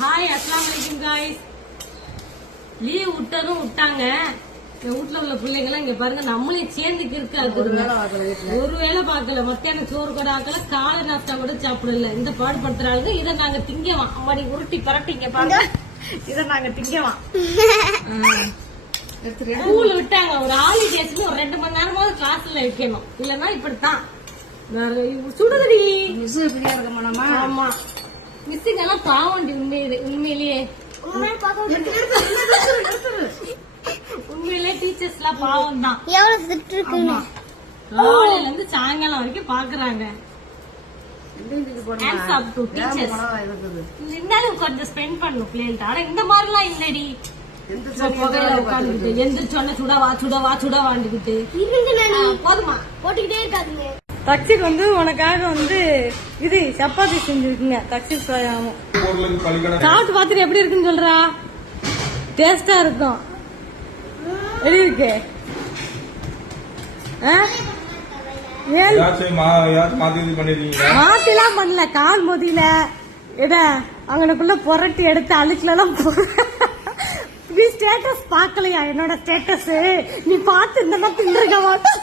Hi அஸ்ஸலாமு அலைக்கும் guys. Leave விட்டாங்க. வீட்டுல உள்ள பிள்ளைங்க எல்லாம் இங்க பாருங்க, நம்மளே சேர்ந்துக்கு இருக்காது. ஒரு வேலை பார்க்கல, மத்தியானம் சோறு கூட ஆக்கல, காலை நாஸ்டா கூட சாப்பிடல. இந்த பாடுபடுத்துறாங்க. இதை நாங்க திங்கவாம். அம்மாடி உருட்டி பரட்டிங்க பாருங்க, இதை நாங்க திங்கவாம். ஸ்கூல் விட்டாங்க, ஒரு ஹாலிடேஸ்க்கு ஒரு 2 மணி நேரமாவது கிளாஸ்ல வைக்கணும், இல்லன்னா இப்படித்தான் சுடுதடி. ஆமா, மிஸ்ஸுங்க எல்லாம் பாவண்டி. உண்மையிலேயே உண்மையிலேயே டீச்சர்ஸ் எல்லாம் பாவம் தான். காலையில இருந்து சாயங்காலம் வரைக்கும் பாக்குறாங்க. இருந்தாலும் கொஞ்சம் ஸ்பெண்ட் பண்ணும் பிள்ளைகிட்ட. ஆனா இந்த மாதிரி எல்லாம் இல்லடி. புகையில உட்காந்துக்கிட்டு எந்திரிச்சோன்ன சுடவாண்டுகிட்டு போதுமா போட்டுக்கிட்டே இருக்காதுங்க. தக்ஷிக் உனக்காக இது சப்பாத்தி செஞ்சிருக்கீங்க. தக்ஷிக் சாப்பிட்டு பாத்துட்டு எப்படி இருக்குன்னு சொல்றா. டேஸ்டா இருக்கும். எப்படி இருக்கு? மாத்திலாம் பண்ணல, கால் மோதியில அங்கனுக்குள்ள புரட்டி எடுத்து அழுக்கலாம். நீ ஸ்டேட்டஸ் பாக்கலையா? என்னோட ஸ்டேட்டஸ் நீ பாத்து இந்த தின்றுக்க மாட்டேன்.